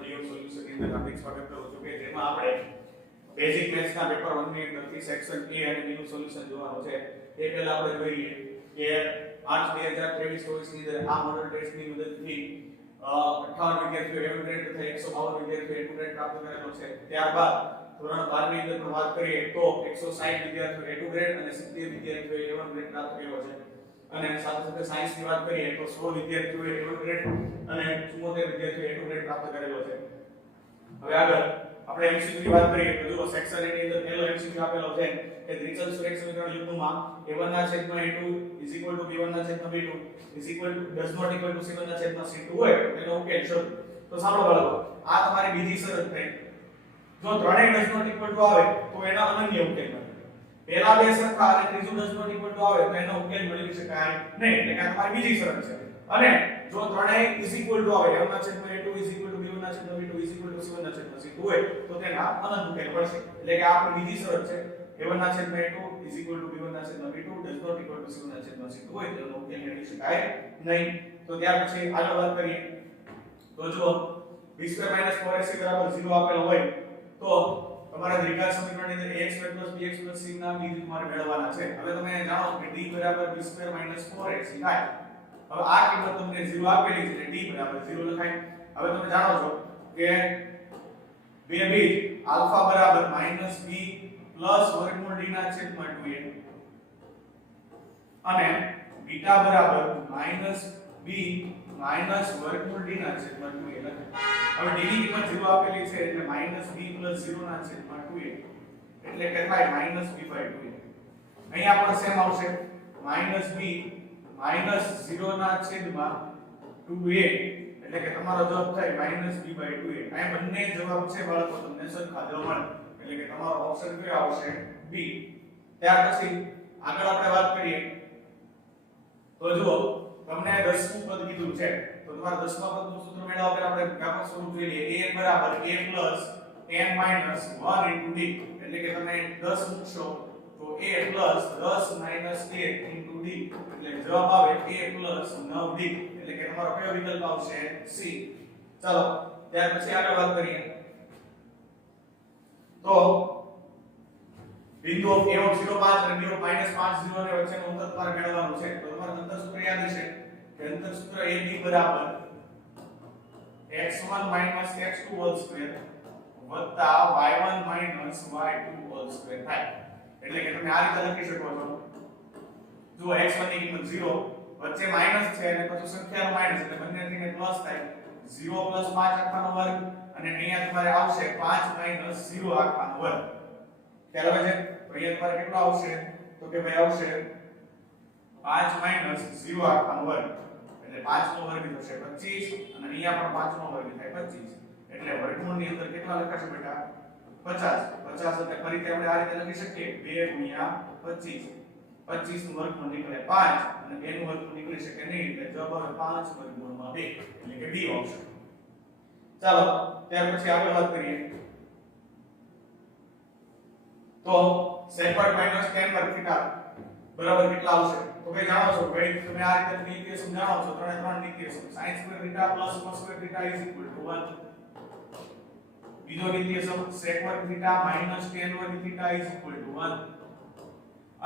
Video solution ની અંદર હાર્દિક સ્વાગત કરું છું કે જેમાં આપણે બેઝિક મેથ્સ ના પેપર 1 ની અંદરથી સેક્શન A અને B નું સોલ્યુશન જોવાનું છે. એ પહેલા આપણે જોઈએ કે માર્ચ 2023-24 ની અંદર આ મોડલ ટેસ્ટ ની મદદથી 58 વિદ્યાર્થીઓ A ગ્રેડ તથા 152 વિદ્યાર્થીઓ A ગ્રેડ પ્રાપ્ત કરેલો છે. ત્યારબાદ ધોરણ 12 ની અંદર વાત કરીએ તો 160 વિદ્યાર્થીઓ A2 ગ્રેડ અને 70 વિદ્યાર્થીઓ A1 ગ્રેડ પ્રાપ્ત કર્યો છે. અને સાથે સાથે સાયન્સ ની વાત કરીએ તો 100 વિદ્યાર્થીઓ A1 ગ્રેડ અને 74 વિદ્યાર્થીઓ A2 ગ્રેડ પ્રાપ્ત કરેલો છે. હવે આગળ આપણે MCQ ની વાત કરીએ તો જુઓ સેક્શન A ની અંદર પહેલો MCQ આપેલો છે કે દ્વિચલ સુરેખ સમીકરણ યુગ્મમાં a1 ના છેદમાં a2 b1 ના છેદમાં b2 does not equal to c1 ના છેદમાં c2 હોય તો તેનો ઉકેલ શોધો. તો સાંભળો બાળકો, આ તમારી બીજી શરત થઈ. જો ત્રણેય does not equal to આવે તો એના અનન્ય ઉકેલ મળે. પહેલા બે સરખા અને ત્રીજું does not equal to આવે તો એનો ઉકેલ મળી શકાય નહીં. એટલે કે આ તમારી બીજી શરત છે. અને જો ત્રણેય is equal to આવે a1 ના છેદમાં a2 is equal to b1 ના છેદમાં b2 is equal to c1 ના છેદમાં c2 હોય તો તેના અનંત ઉકેલ મળશે. એટલે કે આ આપણી બીજી શરત છે. a1 ના છેદમાં a2 is equal to b1 ના છેદમાં b2 does not equal to c1 ના છેદમાં c2 હોય તો એનો ઉકેલ મેળવી શકાય નહીં. તો ત્યાર પછી આગળ વાત કરીએ તો જો b2 4ac 0 આપેલ હોય તો તમારે દ્વિઘાત સમીકરણની અંદર ax2 bx c ના બીજ તમારે મેળવવાના છે. હવે તમે જાણો કે d b2 4ac થાય. હવે આ કિંમત તમને 0 આપેલી છે એટલે d 0 લખાય. હવે તમે જાણો છો કે બે બીજ આલ્ફા બરાબર -b વર્ગમૂળ d ના છેદમાં 2a અને બીટા બરાબર -b વર્ગમૂળ d ના છેદમાં 2a લખાય. હવે d ની કિંમત 0 આપેલી છે એટલે -b 0 ના છેદમાં 2a એટલે કે થાય -b/2a. અહીંયા પણ સેમ આવશે -b -0 ના છેદમાં 2a એટલે કે તમારો જવાબ થાય -b/2a. આ બંને જવાબ છે બાળકો તમને સરખા જોવા મળે એટલે કે તમારો ઓપ્શન કયો આવશે B. ત્યાર પછી આગળ આપણે વાત કરીએ તો જો તમને 10મું પદ કીધું છે તો તમારા 10મા પદનું સૂત્ર મેળવવા પહેલા આપણે વ્યાપક સ્વરૂપ જોઈ લઈએ. a બરાબર a plus n minus 1 into d એટલે કે તમે 10 મૂકશો તો a plus 10 minus 1 into d એટલે જવાબ આવે a plus 9d એટલે કે તમારો કયો વિકલ્પ આવશે C. ચાલો ત્યાર પછી આગળ વાત કરીએ તો બિંદુઓ a0 5 અને b0 -50 ને વચ્ચેનું અંતર તમારે મેળવવાનું છે. તો તમારે અંતર સૂત્ર યાદ હશે કે અંતર સૂત્ર ab બરાબર x1 - x2 હોલ સ્ક્વેર વત્તા y1 - y2 હોલ સ્ક્વેર થાય. એટલે કે તમે આ રીતે લખી શકો છો. જો x1 ની કિંમત 0 વચ્ચે માઈનસ છે અને પછી સંખ્યાનો માઈનસ એટલે બંને થઈને પ્લસ થાય 0 + 5 આખાનો વર્ગ અને અહીંયા તમારે આવશે 5 - 0 આખાનો વર્ગ. ત્યારે હવે તો અહીંયા તમારે કેટલો આવશે તો કે ભાઈ આવશે 5 - 0 આખાનો વર્ગ એટલે 5 નો વર્ગ થશે 25 અને અહીંયા પણ 5 નો વર્ગ થાય 25 એટલે વર્ગમૂળની અંદર કેટલા લખાશે બેટા 50 એટલે ફરીથી આપણે આ રીતે લખી શકીએ 2 * 25 25 નું વર્ગમૂળ નીકળે 5 અને 2 નું વર્ગમૂળ નીકળી શકે નહીં એટલે જવાબ આવે 5 વર્ગમૂળમાં 2 એટલે કે B ઓપ્શન. ચાલો ત્યાર પછી આગળ વાત કરીએ તો sec - tan વર્ગ થીટા બરાબર કેટલા આવશે તો ભાઈ જાણો છો ભાઈ તમે આ રીતે નીતિય સમજાવો છો ત્રણ નીતિય સમ sin square theta + cos square theta = 1. બીજો નીતિય સમ sec વર્ગ થીટા - tan વર્ગ થીટા = 1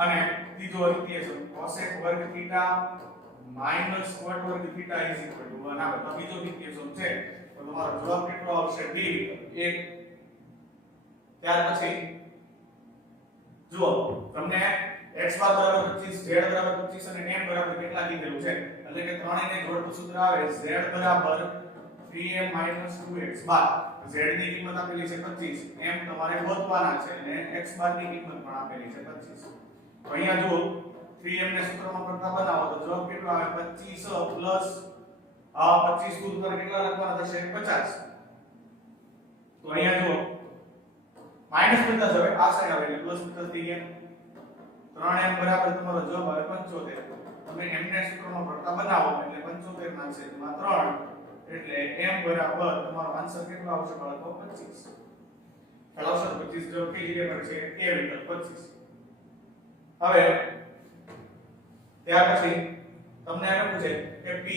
અને ત્રીજો નીતિય સમ cosec વર્ગ થીટા - cot વર્ગ થીટા = 1. આ બધો બીજો નીતિય સમ છે તો તમારો જવાબ કેટલો આવશે D 1. ત્યાર પછી જુઓ તમને x બરાબર 25 z બરાબર 25 અને m બરાબર કેટલા કીધેલું છે એટલે કે ત્રણેયને જોડતું સૂત્ર આવે z બરાબર 3m - 2x બાર. z ની કિંમત આપેલી છે 25 m તમારે ગોતવાના છે અને x બાર ની કિંમત પણ આપેલી છે 25. તો અહીંયા જુઓ 3m ને સૂત્રમાં કરતા બનાવો તો જવાબ કેટલો આવે 25 પ્લસ 25 દૂર પર કેટલા લખવાના થશે 50. તો અહીંયા જુઓ -50 હવે આ સાઈડ આવે એટલે +50 થઈ ગયા. 3m બરાબર તમારો જવાબ આવે 75. તમે m ને સૂત્રમાં કરતા બનાવો એટલે 75 ના છેદમાં 3 એટલે m બરાબર તમારો આન્સર કેટલો આવશે બાળકો 25. ખ્યાલ આવશે 25 જવાબ કઈ જગ્યાએ પર છે a વિકલ્પ 25. હવે ત્યાર પછી તમને એને પૂછે કે p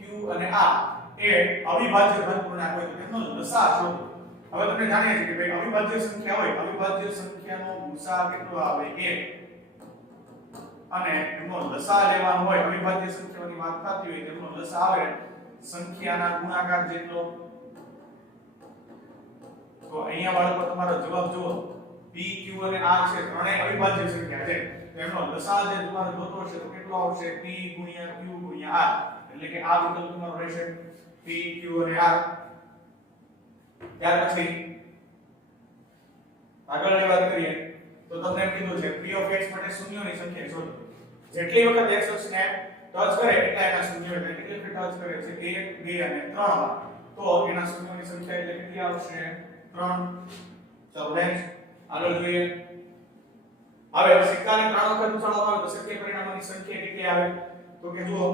q અને r એ અવિભાજ્ય ઘન પૂર્ણાંક હોય તો તેનો લસાઅ શોધો. હવે તમે જાણીએ છીએ કે ભાઈ અવિભાજ્ય સંખ્યા હોય અવિભાજ્ય સંખ્યાનો ગુસા કેટલો આવે 1 અને એનો લસાઅ લેવાનો હોય અવિભાજ્ય સંખ્યાઓની વાત થતી હોય તેનો લસાઅ આવે સંખ્યાના ગુણાકાર જેટલો. તો અહીંયા બાળકો તમારો જવાબ જુઓ p q અને r છે ત્રણેય અવિભાજ્ય સંખ્યા છે તો એનો લસાઅ જે તમારે જોતો હશે તો કેટલો આવશે p q r એટલે કે આ વિકલ્પ તમારો રહેશે p q અને r. ત્યાર પછી આગળની વાત કરીએ તો તમને એમ કીધું છે p of x માટે શૂન્યોની સંખ્યા શોધો. જેટલી વખત x અક્ષને ટચ કરે એટલા એના શૂન્ય હોય કેટલી વખત ટચ કરે છે 1 2 અને 3 વાર તો એના શૂન્યોની સંખ્યા એટલે કેટલી આવશે 3. ચાલો નેક્સ્ટ આગળ જોઈએ. હવે સિક્કાને 3 વખત ઉછાળવામાં આવે તો શક્ય પરિણામોની સંખ્યા કેટલી આવે તો કે જુઓ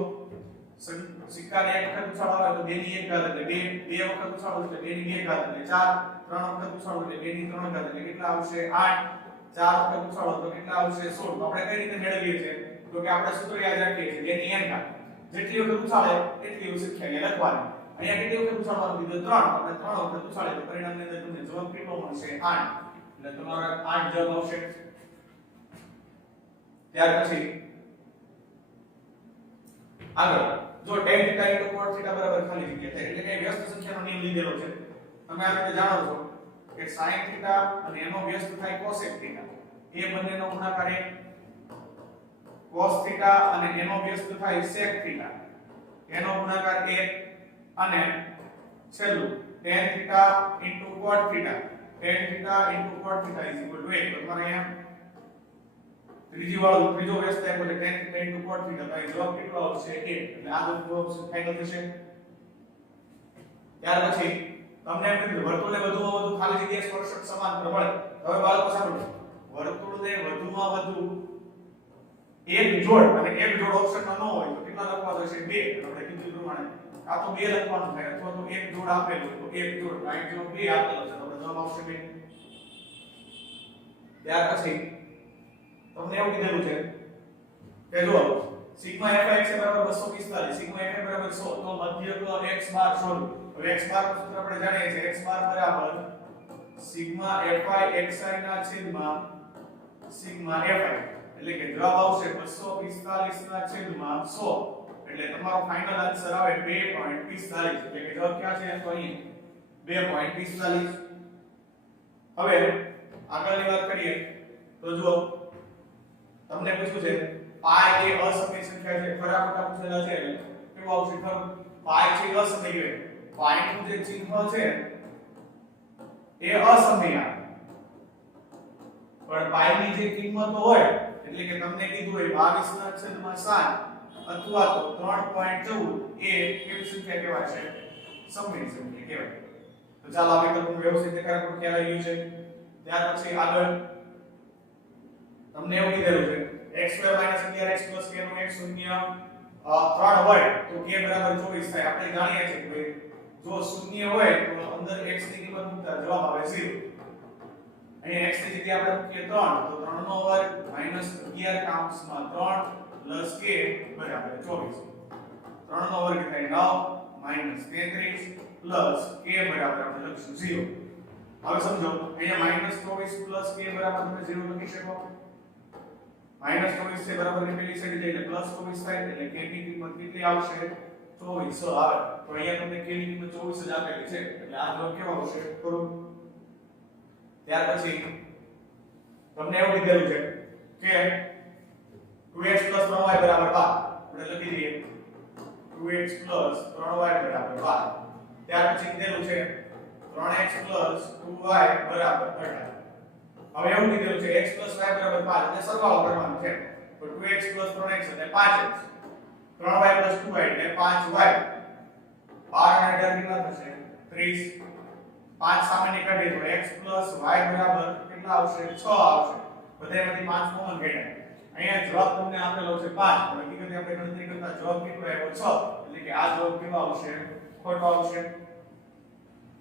સિક્કાને 1 વખત ઉછાળવામાં આવે તો 2 ની 1 ઘાત એટલે 2 વખત ઉછાળો એટલે 2 ની 2 ઘાત એટલે 4 3 વખત ઉછાળો એટલે 2 ની 3 ઘાત એટલે કેટલા આવશે 8 4 વખત ઉછાળો તો કેટલા આવશે 16. તો આપણે કઈ રીતે મેળવીએ છીએ તો કે આપણે સૂત્ર યાદ રાખીએ છીએ 2 ની n ઘાત જેટલી વખત ઉછાળે એટલી સંખ્યા લખવાની. અહીંયા કેટલી વખત ઉછાળવાનું કીધું 3 આપણે 3 વખત ઉછાળે તો પરિણામની અંદર તમને જવાબ કેટલો મળશે 8 એટલે તમારો 8 જવાબ આવશે. ત્યાર પછી આગળ જો tan θ cot θ બરાબર ખાલી જગ્યા થાય એટલે કે વ્યસ્ત સંખ્યાનો નિયમ લીધેલો છે. તમે આ રીતે જાણો છો કે sin θ અને એનો વ્યસ્ત થાય cosec θ એ બંનેનો ગુણાકાર 1 cos θ અને એનો વ્યસ્ત થાય sec θ એનો ગુણાકાર 1 અને છેલ્લું tan θ cot θ tan θ cot θ 1 તો તમારે અહીંયા ત્રીજો વ્યસ્ત થાય એટલે tan θ cot θ તો અહીં જવાબ કેટલો આવશે 1 એટલે આ જવાબ ફાઇનલ થશે. ત્યાર પછી તમને એમ કીધું વર્તુળને વધુમાં વધુ ખાલી જગ્યા સ્પર્શક સમાંતર મળે. હવે બાળકો સાંભળો વર્તુળને વધુમાં વધુ એક જોડ અને એક જોડ ઓપ્શનમાં ન હોય તો કેટલા લખવા થશે 2 આપણે કીધું પ્રમાણે આ તો 2 લખવાનું થાય અથવા તો એક જોડ આપેલું તો એક જોડ રાઈટ જો 2 આપેલો છે તો જવાબ આવશે 2. ત્યાર પછી તમને એવું કીધેલું છે કે જો સિગ્મા fx બરાબર 245 સિગ્મા fy બરાબર 100 તો મધ્યક x બાર શોધો. હવે x બાર નું સૂત્ર આપણે જાણીએ છીએ x બાર બરાબર સિગ્મા fy xi ના છેદમાં સિગ્મા fy એટલે કે જવાબ આવશે 245 ના છેદમાં 100 એટલે તમારો ફાઇનલ આન્સર આવે 2.45 એટલે કે જવાબ ક્યાં છે તો અહીં 2.45. હવે આગળની વાત કરીએ તો જો તમને પૂછ્યું છે પાઈ એ અસમય સંખ્યા છે ખરા ખોટા પૂછેલા છે કેવું આવશે ખરું પાઈ છે અસમય છે પાઈ નું જે ચિહ્ન છે એ અસમય પણ પાઈ ની જે કિંમત હોય એટલે કે તમને કીધું હોય 22/7 અથવા તો 3.14 એ કેવી સંખ્યા કહેવાય છે સમય સંખ્યા કહેવાય. તો ચાલો આ વિકલ્પનું વ્યવસ્થિત ખરા ખોટું ખ્યાલ આવી ગયું છે. ત્યાર પછી આગળ તમને એવું કીધેલું છે x2 - 11x + k નો x શૂન્ય 3 હોય તો k બરાબર 24 થાય. આપણે જાણીએ છીએ કે જો શૂન્ય હોય તો અંદર x ની કિંમત મૂકતા જવાબ આવે 0. અહીં x ની જગ્યાએ આપણે મૂકીએ 3 તો 3 નો વર્ગ -11 કાઉન્સમાં 3 + k બરાબર 24. 3 નો વર્ગ થાય 9 - 33 + k બરાબર આપણે લખશું 0. હવે સમજો અહીંયા -24 + k બરાબર તમે 0 લખી શકો. -24 છે બરાબર ની પેલી સાઈડ જઈને +24 થાય એટલે k ની કિંમત કેટલી આવશે 24 આવે. તો અહીંયા તમને k ની કિંમત 24 જ આપેલી છે એટલે આ જવાબ કેવો આવશે ખરું. ત્યાર પછી તમને એવું કીધેલું છે કે 2x + 3y = 12 આપણે લખી દઈએ 2x + 3y = 12. ત્યાર પછી કીધેલું છે 3x + 2y = 18. હવે એવું કીધેલું છે x + y = 5 એટલે સરવાળો કરવાનો છે તો 2x + 3x એટલે 5x 3y + 2y એટલે 5y 12 અને 18 કેટલા થશે 30 5 સામાન્ય કાઢીએ તો x + y બરાબર કેટલા આવશે 6 આવશે. બધામાંથી 5 કોમન કાઢ્યા. અહીંયા જવાબ તમને આપેલો છે 5 પણ હકીકતે આપણે ગણતરી કરતા જવાબ કેટલો આવ્યો 6 એટલે કે આ જવાબ કેવો આવશે ખોટો આવશે.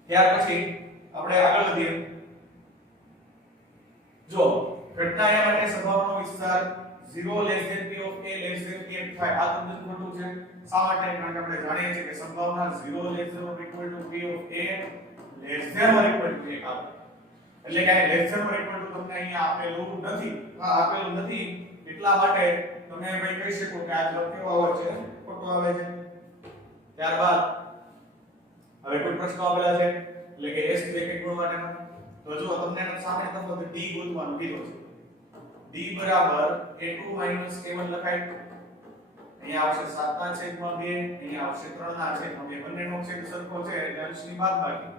ત્યાર પછી આપણે આગળ વધીએ. જો ઘટના માટે સંભાવનાનો વિસ્તાર 0 less than p of a less than p થાય આ તદ્દન ખોટું છે શા માટે કારણ કે આપણે જાણીએ છીએ કે સંભાવના 0 less than or equal to p of a less than or equal to 1 આવે એટલે કે less than or equal to તમને અહીંયા આપેલું નથી આપેલું નથી એટલા માટે તમે ભાઈ કહી શકો કે આ જવાબ કેવો આવે છે ખોટો આવે છે ત્યારબાદ હવે કોઈ પ્રશ્ન આપેલા છે એટલે કે s બ્રેકેટ ગુણ માટેનો તો જો તમને સામે તફાવત d ગોતવાનું કીધું છે d બરાબર a2 a1 લખાય અહીંયા આવશે 7 ના છેદમાં 2 અહીંયા આવશે 3 ના છેદમાં 2 બંનેનો છેદ સરખો છે એટલે અંશની બાદબાકી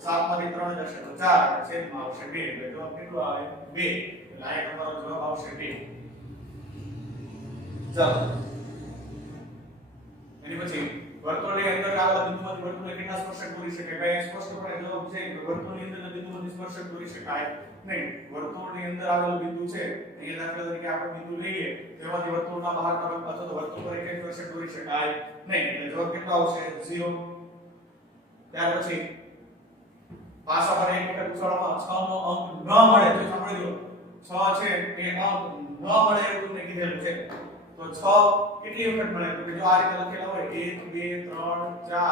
7 માંથી 3 જશે તો 4 અને છેદમાં આવશે 2 એટલે જવાબ કેટલો આવે 2 એટલે આ તમારો જવાબ આવશે 2 ચાલો એની પછી વર્તુળની અંદર આવેલા બિંદુમાંથી વર્તુળને કેટલા સ્પર્શક દોરી શકે કઈ સ્પષ્ટપણે જવાબ છે કે વર્તુળની અંદરના બિંદુમાંથી સ્પર્શક દોરી શકાય નહીં વર્તુળની અંદર આવેલું બિંદુ છે અહીંયા દાખલા તરીકે આપણે બિંદુ લઈએ તેમાંથી વર્તુળના બહારના ભાગ અથવા તો વર્તુળ પર એક સ્પર્શક દોરી શકાય નહીં એટલે જવાબ કેટલો આવશે 0 ત્યાર પછી પાછા પર એક વખત ઉછાળવામાં 6 નો અંક ન મળે તો સાંભળી લો 6 છે એ અંક ન મળે એવું તમને કીધેલું છે તો 6 કેટલી વખત મળે તો કે જો આ રીતે લખેલા હોય 1 2 3 4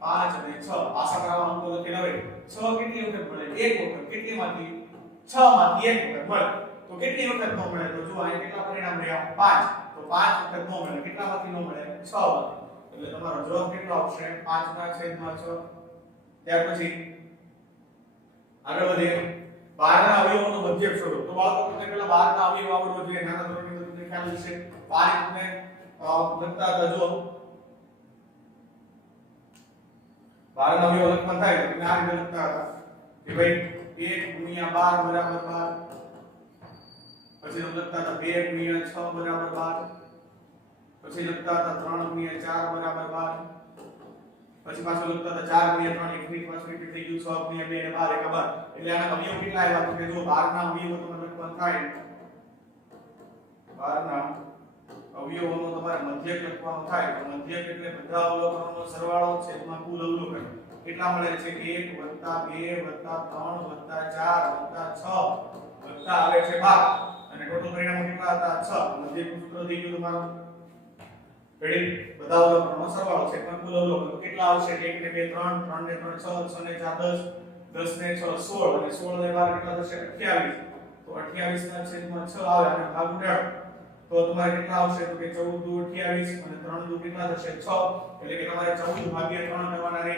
5 અને 6 પાછા પર આવા અંકો લખેલા હોય 6 કેટલી વખત મળે એક વખત કેટલીમાંથી 6 માંથી એક વખત મળે તો કેટલી વખત ન મળે તો જો અહીં કેટલા પરિણામ રહ્યા 5 તો 5 વખત ન મળે કેટલામાંથી ન મળે 6 માંથી એટલે તમારો જવાબ કેટલો આવશે 5 ના છેદમાં 6 ત્યાર પછી આગળ વધીએ બહારના અવયવોનો મધ્યક શોધો તો બાળકો તમને પહેલા બહારના અવયવ આવડવો જોઈએ નાના ધોરણની તમને ખ્યાલ હશે બહાર તમને લખતા હતા જો બહારના અવયવ લખવા થાય તો તમે આ રીતે લખતા હતા કે ભાઈ 1 ગુણ્યા 12 બરાબર 12 પછી તમે લખતા હતા 2 ગુણ્યા 6 બરાબર 12 પછી લખતા હતા 3 ગુણ્યા 4 બરાબર 12 પછી પાછું લખતા હતા 4 ગુણ્યા 3 1 પાછું રીપીટ થઈ ગયું 6 ગુણ્યા 2 અને 12 એટલે આના અવયવ કેટલા આવ્યા તો કે જો 12 ના અવયવો તમને લખવાનું થાય 12 ના અવયવોનો તમારે મધ્યક લખવાનું થાય તો મધ્યક એટલે બધા અવલોકનોનો સરવાળો છેદમાં કુલ અવલોકન કેટલા મળે છે 1 + 2 + 3 + 4 + 6 વત્તા આવે છે 12 અને ટોટલ પરિણામ કેટલા હતા 6 મધ્યક સૂત્ર થઈ ગયું તમારું રેડી બધા અવલોકનોનો સરવાળો છેદમાં કુલ અવલોકન કેટલા આવશે 1 ને 2 3 3 ને 3 6 6 ને 4 10 10 ને 6 16 અને 16 ને 12 કેટલા થશે 28 તો 28 ના છેદમાં 6 આવે અને ભાગ ઉડાડો તો તમારે કેટલા આવશે તો કે 14 દુ 28 અને 3 દુ કેટલા થશે 6 એટલે કે તમારે 14 ભાગ્યા 3 કરવાના રહે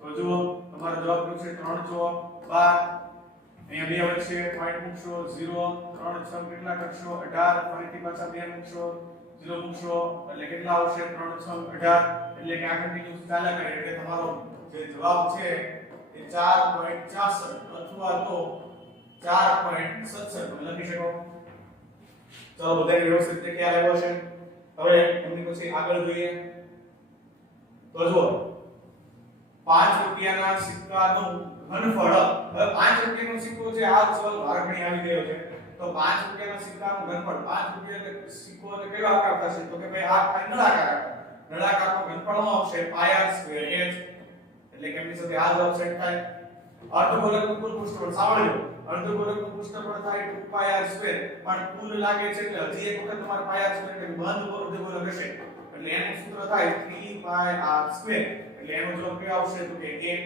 તો જુઓ તમારો જવાબ આવશે 3 ચોક 12 અહીંયા 2 વચ્ચે પોઈન્ટ મૂકશો 0 3 6 કેટલા કરશો 18 ફરીથી પાછા 2 મૂકશો 0 મૂકશો એટલે કેટલા આવશે 3 6 18 એટલે કે આ કન્ટીન્યુઅસ ચાલ્યા કરે એટલે તમારો જે જવાબ છે એ 4.64 અથવા તો 4.67 લખી શકો ચાલો બધાને વ્યવસ્થિત રીતે ખ્યાલ આવ્યો છે હવે એમની પછી આગળ જોઈએ તો જુઓ 5 રૂપિયાના સિક્કાનું ઘનફળ હવે 5 રૂપિયાનો સિક્કો છે આ સવાલ વારઘડી આવી ગયો છે તો 5 રૂપિયાના સિક્કાનું ઘનફળ 5 રૂપિયા સિક્કો એટલે કેવો આકાર થશે તો કે ભાઈ આ થાય નળાકાર નળાકારનો ઘનફળમાં આવશે πr² h એટલે કે એમની સાથે આ જવાબ સેટ થાય અર્ધગોળકનું કુલ પૃષ્ઠફળ સાંભળજો અર્ધગોળકનું પૃષ્ઠફળ થાય 2πr² પણ કુલ લાગે છે એટલે હજી એક વખત તમારે πr² એટલે બંધ અર્ધગોળક હશે એટલે એનું સૂત્ર થાય 3πr² એટલે એનો જવાબ કેવો આવશે તો કે 1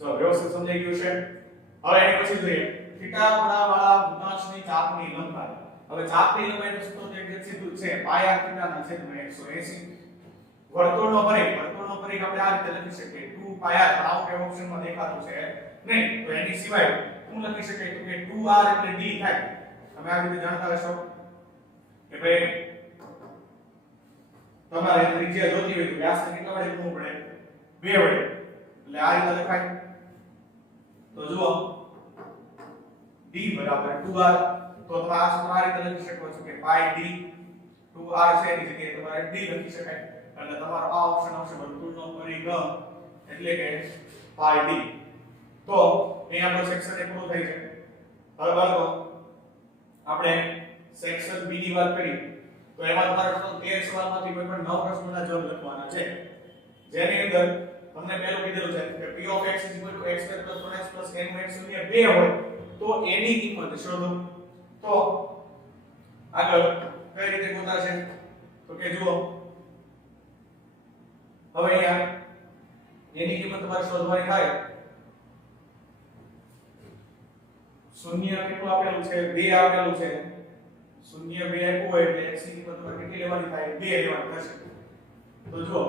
જો વ્યવસ્થિત સમજાઈ ગયું છે હવે એની પછી જોઈએ થીટા ખૂણાવાળા વૃત્તાંશની ચાપની લંબાઈ હવે ચાપની લંબાઈનું સૂત્ર તો એક સીધું છે πr થીટાના છેદમાં 180 વર્તુળનો પરિઘ આપણે આ રીતે લખી શકીએ 2πr આઉટ ઓપ્શનમાં દેખાતું છે નહીં તો એની સિવાય શું લખી શકાય તો કે 2r એટલે d થાય તમે આ રીતે જાણતા હશો કે ભાઈ તમારે ત્રિજ્યા જોતી હોય તો વ્યાસને કેટલા વડે ગુણવું પડે 2 વડે એટલે આ રીતે લખાય તો જુઓ d બરાબર 2r તો તમે આ સૂત્ર આ રીતે લખી શકો છો કે πd 2r છે એની જગ્યાએ તમારે d લખી શકાય એટલે તમારો આ ઓપ્શન આવશે વર્તુળનો પરિઘ એટલે કે πd તો અહીંયા આપણો સેક્શન એ પૂરો થઈ છે હવે બાળકો આપણે સેક્શન b ની વાત કરીએ તો એમાં તમારે ટોટલ 13 સવાલમાંથી કોઈ પણ 9 પ્રશ્નોના જવાબ લખવાના છે જેની અંદર તમને પહેલું કીધેલું છે કે p of x = x² + 1x + n નું x0 2 હોય તો a ની કિંમત શોધો. તો આગળ કઈ રીતે ગોતાશે તો કે જુઓ હવે અહીંયા a ની કિંમત તમારે શોધવાની થાય. શૂન્ય કેટલું આપેલું છે 2 આપેલું છે. શૂન્ય 2 આપ્યું હોય એટલે x ની કિંમત તમારે કેટલી લેવાની થાય 2 લેવાની થશે. તો જુઓ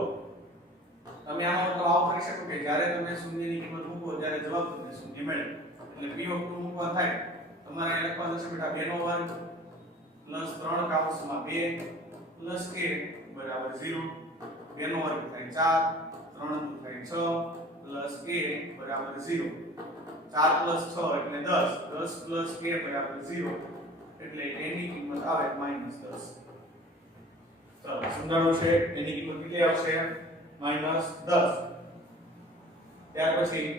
તમે આમાં તો આવું કરી શકો કે જ્યારે તમે શૂન્યની કિંમત મૂકો ત્યારે જવાબ તમને શૂન્ય મળે. એટલે p ઓફ 2 મૂકવા થાય તમારે અહીં લખવાનું છે બેટા 2 નો વર્ગ પ્લસ 3 કાઉન્સમાં 2 પ્લસ a બરાબર 0. 2 નો વર્ગ થાય 4 3 નો થાય 6 પ્લસ a બરાબર 0. 4 પ્લસ 6 એટલે 10 10 પ્લસ a બરાબર 0 એટલે a ની કિંમત આવે -10. ચાલો સમજાણું છે એની કિંમત કેટલી આવશે -10. ત્યાર પછી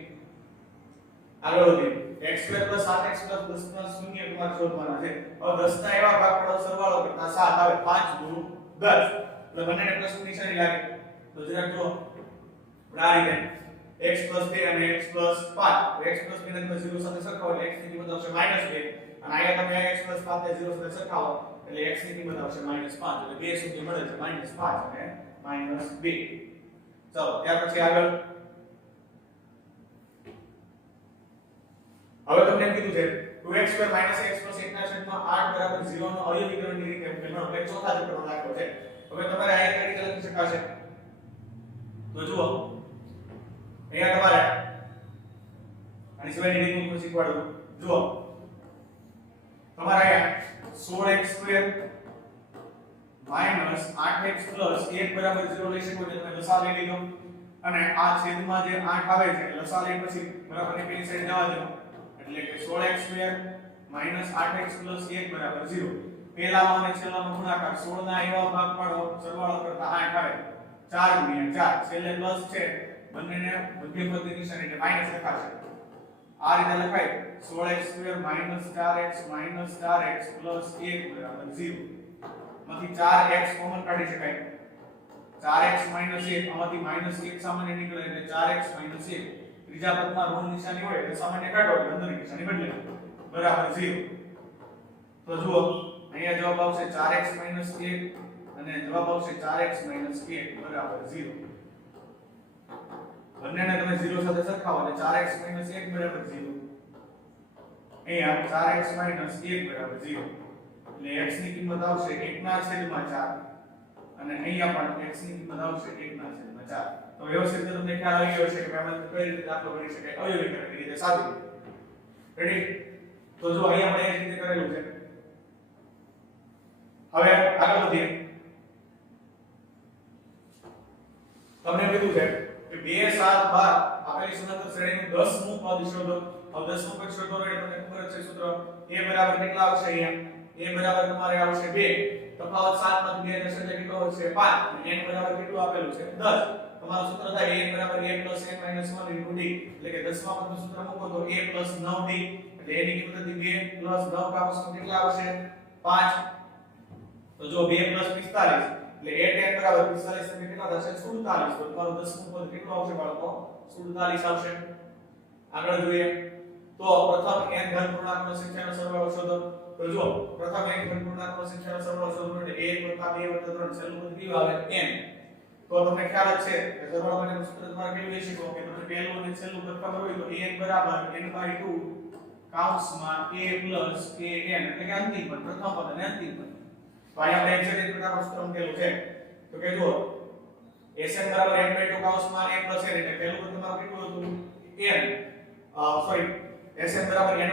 આગળ વધીએ x2 7x 10 ના શૂન્ય તમારે શોધવાના છે. હવે 10 ના એવા ભાગ પાડો સરવાળો કરતા 7 આવે 5 દુ 10 એટલે બંનેને પ્લસ ની નિશાની લાગે. તો જરાક જો આ રીતે x 2 અને x 5 તો x 2 ને તમે 0 સાથે સરખાવો એટલે x ની કિંમત આવશે -2 અને અહીંયા તમે x 5 ને 0 સાથે સરખાવો એટલે x ની કિંમત આવશે -5 એટલે બે સુધી મળે છે -5 અને -2. ચાલો ત્યાર પછી આગળ હવે તમને એમ કીધું છે 2x2 - x + 1 ના છેદમાં 8 0 નો અવયવીકરણની રીત એમ કહેવાનો એટલે ચોથા ચેપ્ટરનો દાખલો છે. હવે તમારે આ એક રીતે લખી શકાશે. તો જુઓ અહીંયા તમારે આની સિવાયની રીત હું શીખવાડું. જુઓ તમારે અહીંયા 16x2 - 8x + 1 0 લઈ શકો એટલે તમે લસાઅ લઈ લીધો અને આ છેદમાં જે 8 આવે છે લસાઅ લઈ પછી બરાબર ને પેલી સાઈડ જવા દો એટલે કે 16x2 - 8x + 1 0. પહેલામાં અને છેલ્લામાં ગુણાકાર 16 ના એવા ભાગ પાડો સરવાળો કરતા 8 આવે 4 × 4 છેલ્લે પ્લસ છે બંનેને મધ્યમ પદની નિશાની એટલે માઈનસ લખાશે. આ રીતે લખાય 16x2 - 4x - 4x + 1 0. માંથી 4x કોમન કાઢી શકાય 4x - 1 આમાંથી -1 સામાન્ય નીકળે એટલે 4x - 1. ત્રીજા પદમાં ઋણ નિશાની હોય એટલે સામાન્ય કાઢો એટલે અંદરની નિશાની બદલે બરાબર 0. તો જુઓ અહીંયા જવાબ આવશે 4x - 1 અને જવાબ આવશે 4x - 1 બરાબર 0. બંનેને તમે 0 સાથે સરખાવો એટલે 4x - 1 બરાબર 0. અહીંયા 4x - 1 બરાબર 0. એટલે x ની કિંમત આવશે 1/4 અને અહીંયા પણ x ની કિંમત આવશે 1/4. તો વ્યવસ્થિત તમને ખ્યાલ આવી ગયો છે કે આમાં કઈ રીતે દાખલો ગણી શકાય અવયવીકરણની રીતે સાદી રીતે. રેડી? તો જો અહીંયા આપણે એ રીતે કરેલું છે. હવે આગળ વધીએ. તમને કીધું છે કે 2 7 12 આપેલી સમાંતર શ્રેણીનું 10મું પદ શોધો. હવે 10મું પદ શોધો એટલે તમને ખબર છે સૂત્ર a બરાબર કેટલા આવશે અહીંયા a બરાબર તમારે આવશે 2. તફાવત 7 માંથી 2 દસ એટલે કેટલો આવશે 5 અને n બરાબર કેટલું આપેલું છે 10. તમારું સૂત્ર થાય a બરાબર a + n - 1 * d એટલે કે 10 માં પદનું સૂત્ર મૂકો તો a + 9d એટલે a ની કિંમત હતી 2 + 9 કાઉન્સમાં કેટલા આવશે 5. તો જો 2 + 45 એટલે a tan બરાબર 45 એટલે કેટલા થશે 47. તો તમારું 10મું પદ કેટલું આવશે બાળકો 47 આવશે. આગળ જોઈએ તો પ્રથમ n ધન પૂર્ણાંકનો સંખ્યાનો સરવાળો શોધો. તો જો પ્રથમ n ધન પૂર્ણાંકનો સંખ્યાનો સરવાળો શોધવો એટલે 1 + 2 + 3 છેલ્લું પદ કયું આવે n. તો તમને ખ્યાલ જ છે કે સરવાળો માટેનું સૂત્ર તમારે કેવું લઈ શકો કે તમને પહેલું અને છેલ્લું પદ ખબર હોય તો a બરાબર n/2 કાઉન્સમાં a + an એટલે કે અંતિમ પદ પ્રથમ પદ અને અંતિમ પદ. તો અહીંયા આપણે એક્ઝેક્ટ પ્રકારનું સૂત્ર મૂકેલું છે. તો કે જુઓ Sn બરાબર n/2 કાઉન્સમાં a + n એટલે પહેલું પદ તમારું કેટલું હતું n Sn બરાબર n/2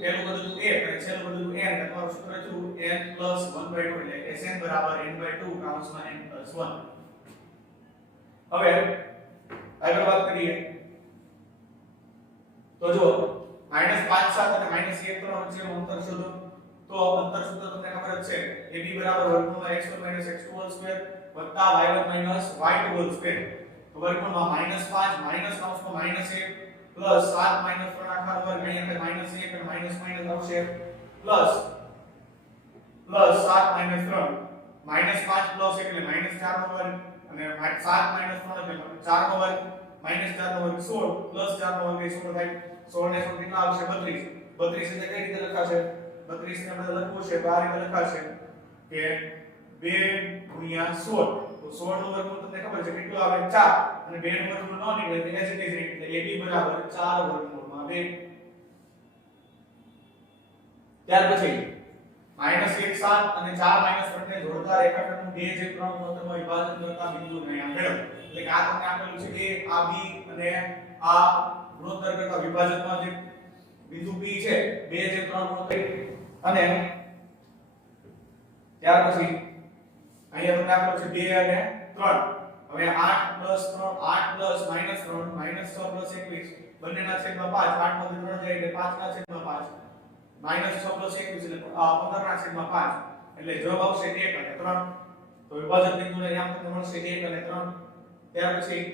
પહેલું પદ હતું a અને છેલ્લું પદ હતું n એટલે તમારું સૂત્ર હતું n + 1/2 એટલે Sn બરાબર n/2 કાઉન્સમાં n + 1. હવે આગળ વાત કરીએ તો જો -5 7 અને -1 3 વચ્ચેનું અંતર શોધો. તો અંતર સૂત્ર તમને ખબર જ છે ab બરાબર વર્ગમૂળમાં x1 - x2 હોલ સ્ક્વેર વત્તા y1 - y2 હોલ સ્ક્વેર. તો વર્ગમૂળમાં -5 માઈનસ કાઉન્સમાં -1 પ્લસ 7 - 3 આખા વર્ગ અહીંયા -1 અને માઈનસ આવશે પ્લસ 7 - 3 -5 પ્લસ એટલે -4 નો વર્ગ અને 7 - 3 એટલે 4 નો વર્ગ -4 નો વર્ગ 16 પ્લસ 4 નો વર્ગ એ 16 થાય 16 ને 16 કેટલા આવશે 32. 32 એટલે કઈ રીતે લખાશે 32 ને આપણે લખવું છે તો આ રીતે લખાશે કે 2 ગુણ્યા 16 તો 16 નું વર્ગમૂળ તમને ખબર છે કેટલું આવે 4 અને 2 નું વર્ગમૂળ ન નીકળે તો એજ રીતે એટલે ab બરાબર 4 વર્ગમૂળમાં 2 ત્યાર પછી -1 7 અને 4 3 ને જોડતા રેખાખંડનું 2 જે 3 ગુણોત્તરમાં વિભાજન કરતા બિંદુને અહીંયા મેળવો એટલે કે આ તમને આપેલું છે કે આ b અને આ ગુણોત્તર કરતા વિભાજનમાં જે બિંદુ p છે 2 જે 3 ગુણોત્તર અને ત્યાર પછી અહીંયા તમને આપેલું છે 2 અને 3 હવે 8 3 8 -3 -6 21 બંનેના છેદમાં 5 8 માંથી 3 જાય એટલે 5 ના છેદમાં 5 -6 + 21 એટલે 15 ના છેદમાં 5 એટલે જવાબ આવશે 1 અને 3 તો વિભાજક બિંદુને અહીંયા તમને મળશે 1 અને 3 ત્યાર પછી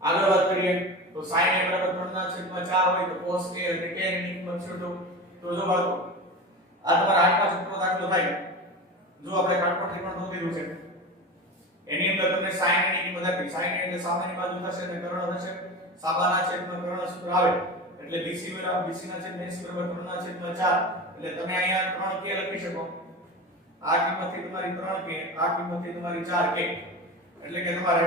આગળ વાત કરીએ તો sin a બરાબર 3 ના છેદમાં 4 હોય તો cos a અને tan ની કિંમત શોધો તો જો બાળકો આ તમારા 8 ના સૂત્રનો દાખલો થાય જો આપણે કાટકોણ ત્રિકોણ દોરેલું છે એની અંદર તમને sin a ની કિંમત આપી sin a એટલે સામેની બાજુ થશે અને કર્ણ થશે સાબાના છેદમાં કર્ણ સૂત્ર આવે એટલે BC બરાબર BC ના છેદમાં AC બરાબર 3 ના છેદમાં 4 એટલે તમે અહીંયા 3k લખી શકો આ કિંમતથી તમારી 3k આ કિંમતથી તમારી 4k એટલે કે તમારે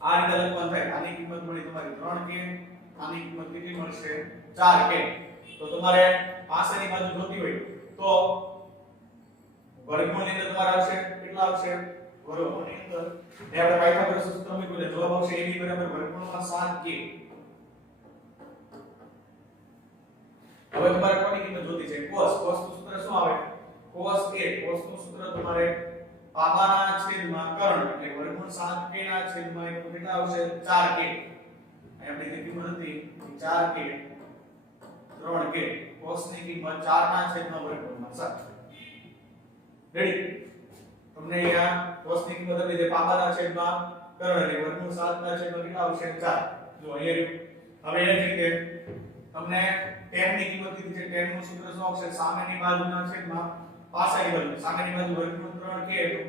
આ રીતે લખવાનું થાય આની કિંમત મળી તમારી 3k આની કિંમત કેટલી મળશે 4k તો તમારે પાસેની બાજુ જોતી હોય તો વર્ગમૂળની અંદર તમારે આવશે કેટલા આવશે વર્ગમૂળની અંદર એ આપણે પાયથાગોરસ સૂત્ર મૂક્યું એટલે જવાબ આવશે ab બરાબર વર્ગમૂળમાં 7k હવે તમારે કોની કિંમત જોતી છે cos નું સૂત્ર શું આવે cos નું સૂત્ર તમારે પાબાના છેદમાં કર્ણ એટલે વર્ગમૂળ 7k ના છેદમાં કેટલા આવશે 4k અહીં આપણી જે કિંમત હતી 4k 3k cos ની કિંમત 4 ના છેદમાં વર્ગમૂળમાં 7 રેડી તમને અહીંયા cos ની કિંમત આપી છે પાબાના છેદમાં કર્ણ એટલે વર્ગમૂળ 7 ના છેદમાં કેટલા આવશે 4 જો અહીંયા હવે એ જ રીતે તમને tan ની કિંમત કીધી છે tan નું સૂત્ર શું આવશે સામેની બાજુના છેદમાં પાછળની બાજુ સામેની બાજુ વર્ગમૂળ 3k હતું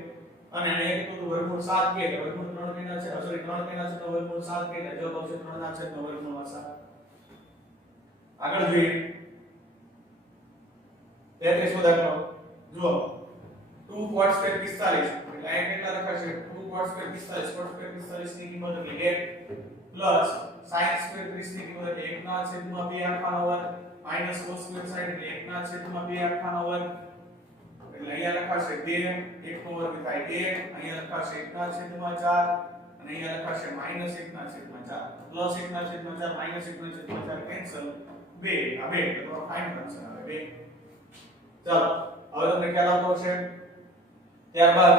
અને અહીં હતું વર્ગમૂળ 7k એટલે વર્ગમૂળ 3k ના છે સોરી 3k ના છે વર્ગમૂળ 7k એટલે જવાબ આવશે 3 ના છેદમાં વર્ગમૂળ 7 આગળ જોઈએ 33 દાખલો જુઓ 2 cot square 45 એટલે અહીં કેટલા લખાશે 2 cot square 45 cot square 45 ની કિંમત એટલે 1 પ્લસ sin square 30 ની કિંમત 1 ના છેદમાં 2 આખાનો વર્ગ માઈનસ cos square 60 એટલે 1 ના છેદમાં 2 આખાનો વર્ગ એટલે અહીંયા લખાશે 2 1 નો વર્ગ થાય 1 અહીંયા લખાશે 1 ના છેદમાં 4 અને અહીંયા લખાશે માઈનસ 1 ના છેદમાં 4 પ્લસ 1 ના છેદમાં 4 માઈનસ 1 ના છેદમાં 4 કેન્સલ 2 આ 2 તો ફાઇનલ આન્સર આવે 2 ચાલો હવે તમને ખ્યાલ આવતો હશે ત્યારબાદ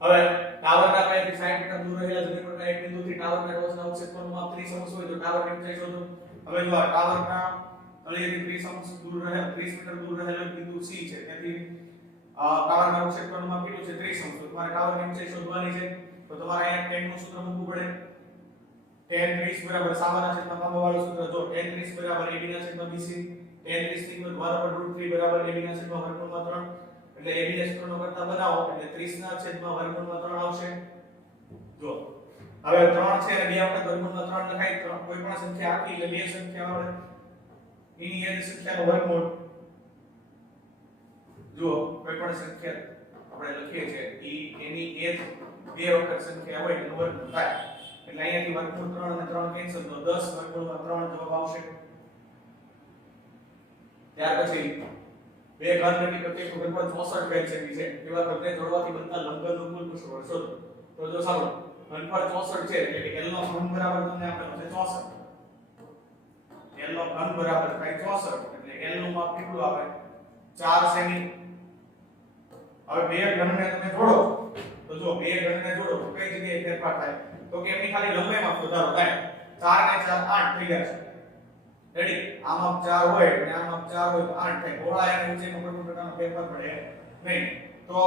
હવે ટાવરના પાયેથી 60 મીટર દૂર રહેલા જમીન પરના એક બિંદુથી ટાવરના ટોચના ક્ષેત્રફળનું માપ 30 અંશ હોય તો ટાવરની ઊંચાઈ શોધો હવે જો આ ટાવરના તળિયેથી 30 અંશ દૂર રહેલા 30 મીટર દૂર રહેલો બિંદુ C છે ત્યાંથી ટાવરના ક્ષેત્રફળનું માપ કેટલું છે 30 અંશ તો તમારે ટાવરની ઊંચાઈ શોધવાની છે તો તમારે અહીંયા tan નું સૂત્ર મૂકવું પડે tan 30 બરાબર સામાના છેદમાં પાબાવાળું સૂત્ર જો tan 30 બરાબર ab ના છેદમાં bc tan 30 ની કિંમત 1/√3 બરાબર ab ના છેદમાં વર્ગમૂળમાં 3 એટલે ab ને સૂત્રનો કરતા બનાવો એટલે 30 ના છેદમાં વર્ગમૂળમાં 3 આવશે જો હવે 3 છે અને બે વખત વર્ગમૂળમાં 3 લખાય તો કોઈ પણ સંખ્યા આખી એટલે બે સંખ્યા આવે એની એ સંખ્યાનો વર્ગમૂળ જો કોઈ પણ સંખ્યા આપણે લખીએ છીએ એની એ બે વખત સંખ્યા હોય એનું વર્ગમૂળ થાય એટલે અહીંયાથી વર્ગમૂળ 3 અને 3 કેન્સલ તો 10 વર્ગમૂળમાં 3 જવાબ આવશે ત્યાર પછી બે ઘન ઘટી પ્રત્યેક ઘનફળ 64 પેન્સેમી છે એવા ઘનને જોડવાથી બનતા લંબનનું કુલ ક્ષેત્રફળ શોધો તો જો સાંભળો ઘનફળ 64 છે એટલે કે L નો ઘન બરાબર તમને આપેલો છે 64 L નો ઘન બરાબર થાય 64 એટલે L નું માપ કેટલું આવે 4 સેમી હવે બે ઘનને તમે જોડો તો જો બે ઘનને જોડો તો કઈ જગ્યાએ ફેરફાર થાય તો કે એમની ખાલી લંબાઈમાં વધારો થાય 4 ને 4 8 થઈ ગયા છે રેડી આમાં 4 હોય અને આમાં 4 હોય તો 8 થાય પહોળાઈ અને ઊંચાઈમાં કોઈ પ્રકારનો ફેરફાર પડે નહીં તો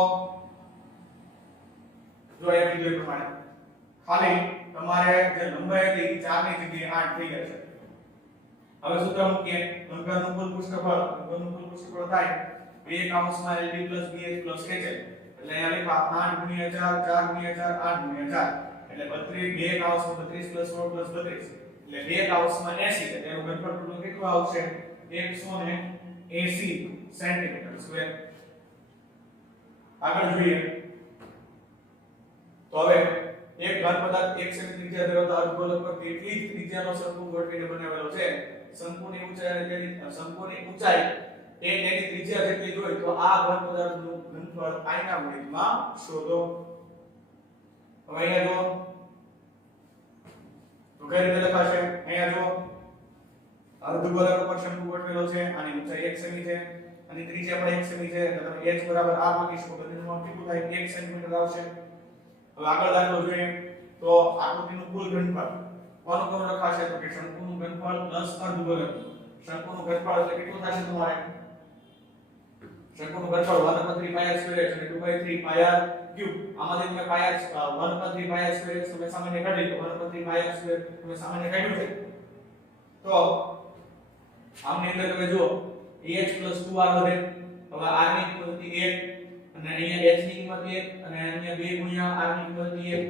જો એ કીધું પ્રમાણે ખાલી તમારે જે લંબાઈ હતી 4 ની જગ્યાએ 8 થઈ ગયા છે હવે સૂત્ર મૂકીએ લંબનનું કુલ ક્ષેત્રફળ થાય 2 કૌંસમાં LB + BH + HL એટલે અહીંયા લખા 8 * 4 4 * 4 8 * 4 એટલે 32 2 કૌંસમાં 32 + 16 + 32 એટલે 2 કાઉન્સમાં 80 એટલે તેનું ઘનફળ ટોટલ કેટલું આવશે 180 સેન્ટીમીટર સ્ક્વેર. આગળ જોઈએ તો હવે એક ઘન પદાર્થ 1 સેમી ત્રિજ્યા ધરાવતા અર્ધગોલક પર કેટલી જ ત્રિજ્યાનો શંકુ ગોઠવીને બનાવેલો છે. શંકુની ઊંચાઈ અને તેની ત્રિજ્યા જેટલી હોય તો આ ઘન પદાર્થનું ઘનફળ આના ગણિતમાં શોધો. હવે અહીંયા જો તો કઈ રીતે લખાશે અહીંયા જો અર્ધગોલક ઉપર શંકુ ગોઠવેલો છે આની ઊંચાઈ 1 સેમી છે અને ત્રિજ્યા પણ 1 સેમી છે તો તમે h બરાબર r મૂકીશો તો બંનેનું માપ કેટલું થાય 1 સેન્ટીમીટર આવશે. હવે આગળ દાખલો જોઈએ તો આકૃતિનું કુલ ઘનફળ કોનું કોનું લખાશે તો કે શંકુનું ઘનફળ પ્લસ અર્ધગોલક. શંકુનું ઘનફળ એટલે કેટલું થશે તમારે શંકુનું ઘનફળ 1/3 pi r square અને 2/3 pi r cube. આમાંથી તમે pi r 1/3 pi r square તમે સામાન્ય કાઢી લો 1/3 pi r square તમે સામાન્ય કાઢ્યું છે તો આમની અંદર તમે જો ah 2r વધે. હવે r ની કિંમત હતી 1 અને અહીંયા h ની કિંમત 1 અને અહીંયા 2 ગુણ્યા r ની કિંમત 1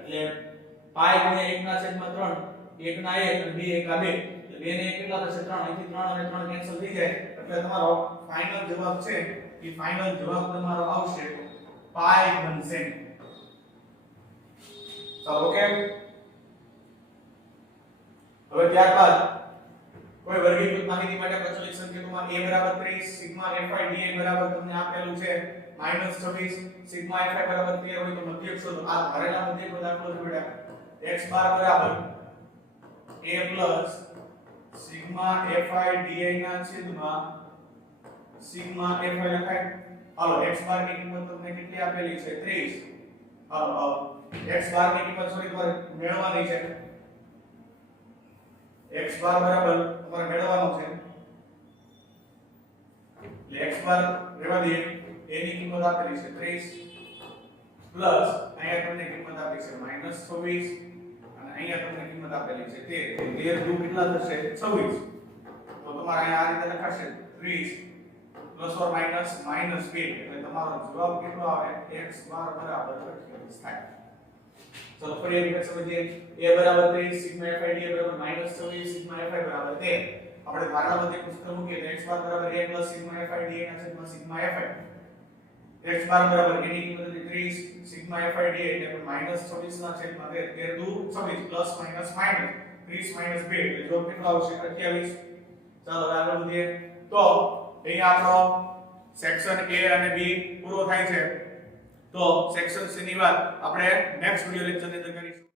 એટલે પાઈ ગુણ્યા 1 ના છેદમાં 3 1 ના 1 અને 2 1 ના 2 એટલે 2 ને 1 કેટલા થશે 3 અહીંથી 3 અને 3 કેન્સલ થઈ જાય એટલે તમારો ફાઇનલ જવાબ છે એ ફાઇનલ જવાબ તમારો આવશે પાઈ ઘન સેમી. ચાલો ઓકે. હવે ત્યારબાદ કોઈ વર્ગીકૃત માહિતી માટે પ્રચલિત સંકેતોમાં a બરાબર 30 સિગ્મા fi di બરાબર તમને આપેલું છે -26 સિગ્મા fi બરાબર 13 હોય તો મધ્યક શોધો. આ ધારેલા મધ્યક દાખલો છે બેટા x બાર બરાબર a plus sigma fi di ના છેદમાં સિગ્મા fi લખાય. હાલો x બાર ની કિંમત તમને કેટલી આપેલી છે 30. હાલો x બાર ની કિંમત સોરી તમારે મેળવવાની છે x બાર બરાબર તમારે મેળવવાનો છે એટલે x બાર રેવા દઈએ a ની કિંમત આપેલી છે 30 પ્લસ અહીંયા તમને કિંમત આપી છે -26 અને અહીંયા તમને કિંમત આપેલી છે 13 13 દુ કેટલા થશે 26 તો તમારે અહીંયા આ રીતે લખાશે 30 પ્લસ ઓર માઈનસ -2 એટલે તમારો જવાબ કેટલો આવે x બાર બરાબર 28 થાય. चलो फरी एक बार समझिए a बराबर 30 सिग्मा fi d बराबर -24 सिग्मा fi बराबर 13 આપણે ધારણા મધ્ય પુસ્તક મૂકીએ તો x બાર બરાબર a plus sigma fi d ના છેદમાં સિગ્મા fi x બાર બરાબર a ની કિંમત 30 સિગ્મા fi d એટલે -26 ના છેદમાં 13 દુ 26 પ્લસ માઈનસ માઈનસ 30 2 એટલે જવાબ કેટલો આવશે 28. ચાલો આગળ વધીએ તો અહીંયા આપણો સેક્શન a અને b પૂરો થાય છે. તો સેક્શન C ની વાત આપણે નેક્સ્ટ વિડિયો લેક્ચર ની અંદર કરીશું.